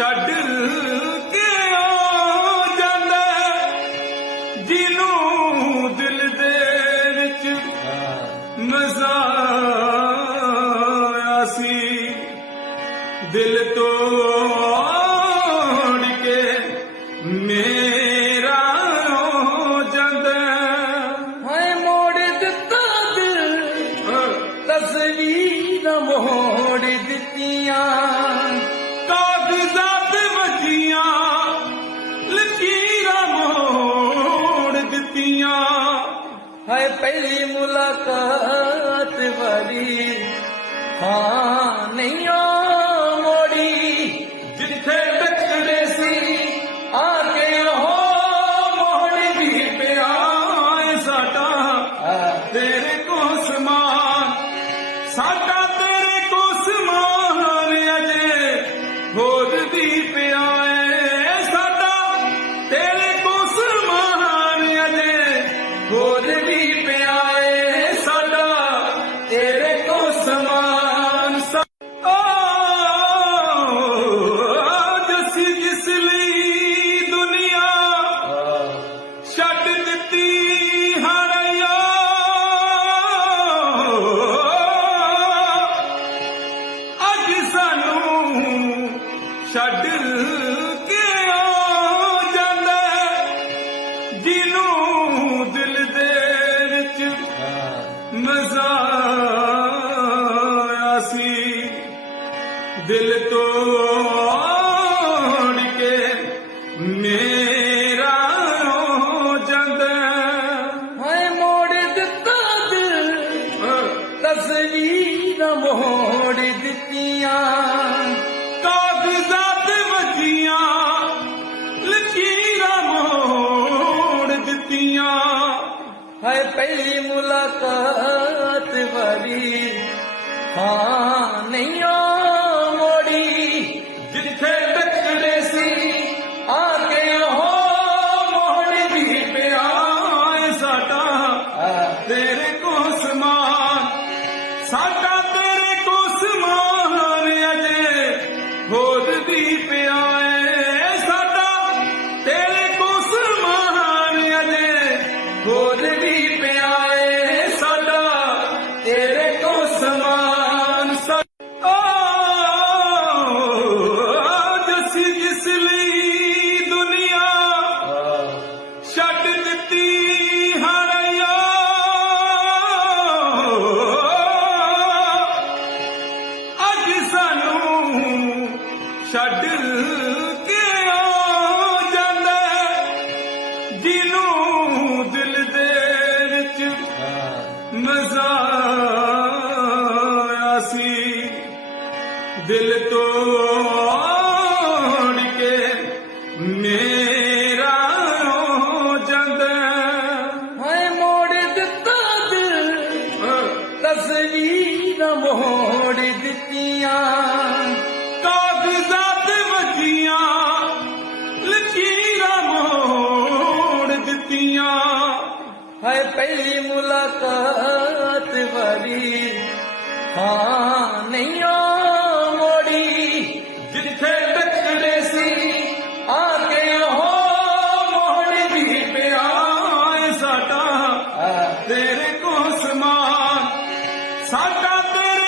ਛੱਡ ਕੇ ਆ ਜਾਂਦਾ ਜਿਹਨੂੰ ਦਿਲ ਦੇ ਵਿੱਚ ਮਜ਼ਾ ਆਇਆ ਸੀ। ਦਿਲ ਤੋੜ ਕੇ ਮੇਰਾ ਹੋ ਜਾਂਦਾ ਹਾਏ ਮੋੜ ਦਿੱਤਾ ਦਿਲ ਤਸਵੀਰਾਂ ਮੋੜ ਦਿੱਤੀਆਂ। ਹਾਏ ਪਹਿਲੀ ਮੁਲਾਕਾਤ ਵਾਲੀ। ਹਾਂ ਨਹੀਂ ਓ ਮੋੜੀ ਜਿੱਥੇ ਟੱਕਰੇ ਸੀ ਆ ਕੇ ਹੋ ਮੋੜ ਵੀ ਪਿਆ ਸਾਡਾ। ਤੇਰੇ ਕੋ ਸਮਾਨ ਸਾਡਾ ਦਿਲ ਤੋੜ ਕੇ ਮੇਰਾ ਹੋ ਜਾਂਦਾ ਹਾਏ ਮੋੜ ਦਿੱਤਾ ਦਿਲ ਤਸਵੀਰਾਂ ਮੋੜ ਦਿੱਤੀਆਂ। ਕਾਗਜ਼ਾਤ ਵਜੀਆਂ ਲਕੀਰਾਂ ਮੋੜ ਦਿੱਤੀਆਂ। ਹਾਏ ਪਹਿਲੀ ਮੁਲਾਕਾਤ ਵਾਲੀ ਹਾਂ ਨਹੀਂ ਸਾਡਾ ਛੱਡ ਕੇ ਆ ਜਾਂਦਾ ਜਿਹਨੂੰ ਦਿਲ ਦੇ ਵਿੱਚ ਮਜ਼ਾ ਆਇਆ ਸੀ। ਦਿਲ ਤੋਂ पहली मुलाकात वाली। हाँ नहीं हो मोड़ी जिथे बचड़े सी। आके हो मोड़ी भी प्यार साडा हाँ। तेरे को समान साडा तेरे